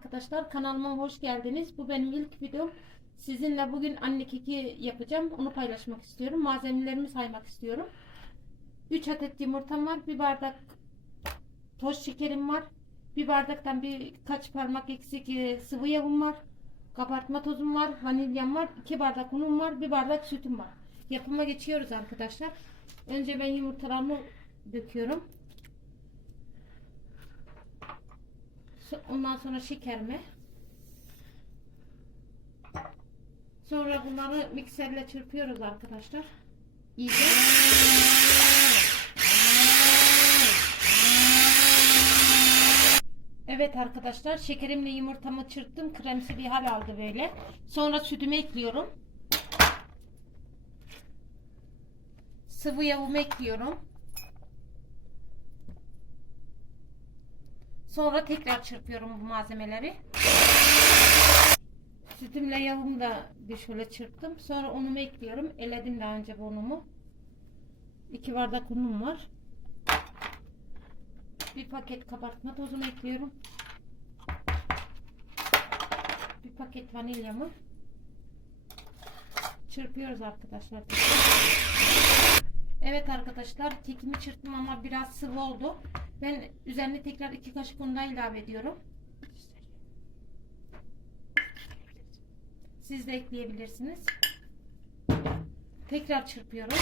arkadaşlar kanalıma hoş geldiniz. Bu benim ilk videom. Sizinle bugün anne keki yapacağım. Onu paylaşmak istiyorum. Malzemelerimi saymak istiyorum. 3 adet yumurtam var. Bir bardak toz şekerim var. Bir bardaktan birkaç parmak eksik e, sıvı yağım var. Kabartma tozum var. Vanilyam var. 2 bardak unum var. Bir bardak sütüm var. Yapıma geçiyoruz arkadaşlar. Önce ben yumurtalarımı döküyorum. Ondan sonra şekerimi. Sonra bunları mikserle çırpıyoruz arkadaşlar. İyice. Evet arkadaşlar şekerimle yumurtamı çırptım. Kremsi bir hal aldı böyle. Sonra sütümü ekliyorum. Sıvı yağımı ekliyorum. Sonra tekrar çırpıyorum bu malzemeleri. Sütümle yağımı da bir şöyle çırptım. Sonra unumu ekliyorum. Eledim daha önce bu unumu. 2 bardak unum var. Bir paket kabartma tozunu ekliyorum. Bir paket vanilyamı. Çırpıyoruz arkadaşlar. Evet arkadaşlar kekimi çırptım ama biraz sıvı oldu. Ben üzerine tekrar iki kaşık un daha ilave ediyorum. Siz de ekleyebilirsiniz. Tekrar çırpıyorum.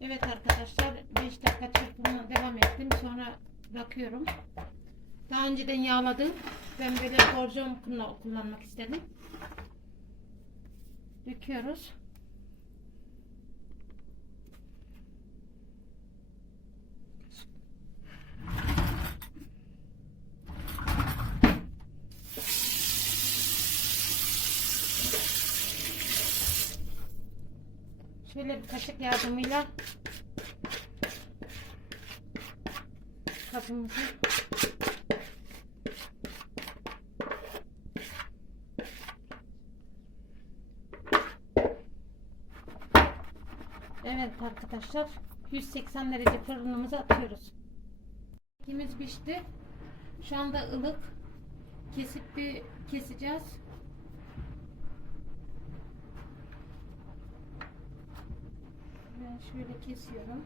Evet arkadaşlar 5 dakika çırpımına devam ettim. Sonra bırakıyorum. Daha önceden yağladım. Ben böyle borcam kullan- kullanmak istedim. Döküyoruz. Şöyle bir kaşık yardımıyla kapımızı Evet arkadaşlar 180 derece fırınımıza atıyoruz. Kekimiz pişti. Şu anda ılık. Kesip bir keseceğiz. Ben şöyle kesiyorum.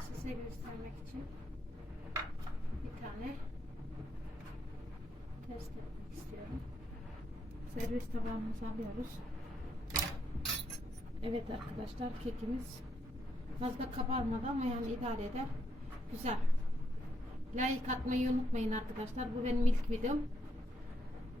Size göstermek için bir tane test etmek istiyorum. Servis tabağımızı alıyoruz. Evet arkadaşlar kekimiz fazla kabarmadı ama yani idare eder. Güzel. Like atmayı unutmayın arkadaşlar. Bu benim ilk videom.